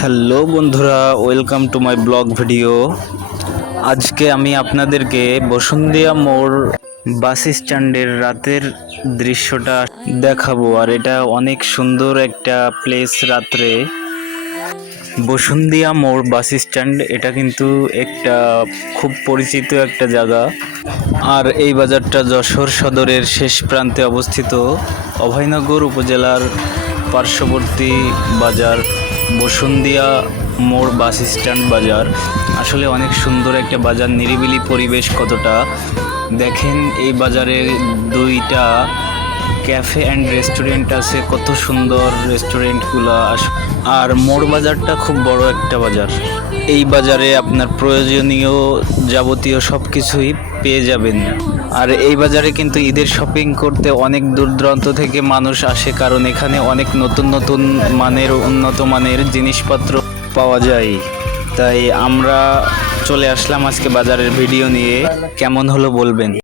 Hello বন্ধুরা, welcome to my blog video. আজকে আমি আপনাদেরকে বসুন্ধিয়া মোড় বাস স্ট্যান্ডের রাতের দৃশ্যটা দেখাবো। আর এটা অনেক সুন্দর একটা প্লেস রাত্রে। বসুন্ধিয়া মোড় বাস স্ট্যান্ড এটা কিন্তু একটা খুব পরিচিত একটা জায়গা। আর এই বাজারটা যশোর সদরের শেষ প্রান্তে অবস্থিত। অভয়নগর উপজেলার পার্শ্ববর্তী বাজার বসুন্ধিয়া মোড় বাস স্ট্যান্ড বাজার। আসলে অনেক সুন্দর একটা বাজার, নিরিবিলি পরিবেশ কতটা দেখেন। এই বাজারে দুইটা ক্যাফে অ্যান্ড রেস্টুরেন্ট আছে, কত সুন্দর রেস্টুরেন্টগুলো। আর মোড় বাজারটা খুব বড় একটা বাজার। এই বাজারে আপনার প্রয়োজনীয় যাবতীয় সব কিছুই পেয়ে যাবেন। আর এই বাজারে কিন্তু ঈদের শপিং করতে অনেক দূর দূরান্ত থেকে মানুষ আসে, কারণ এখানে অনেক নতুন নতুন উন্নত মানের জিনিসপত্র পাওয়া যায়। তাই আমরা চলে আসলাম আজকে বাজারের ভিডিও নিয়ে। কেমন হলো বলবেন।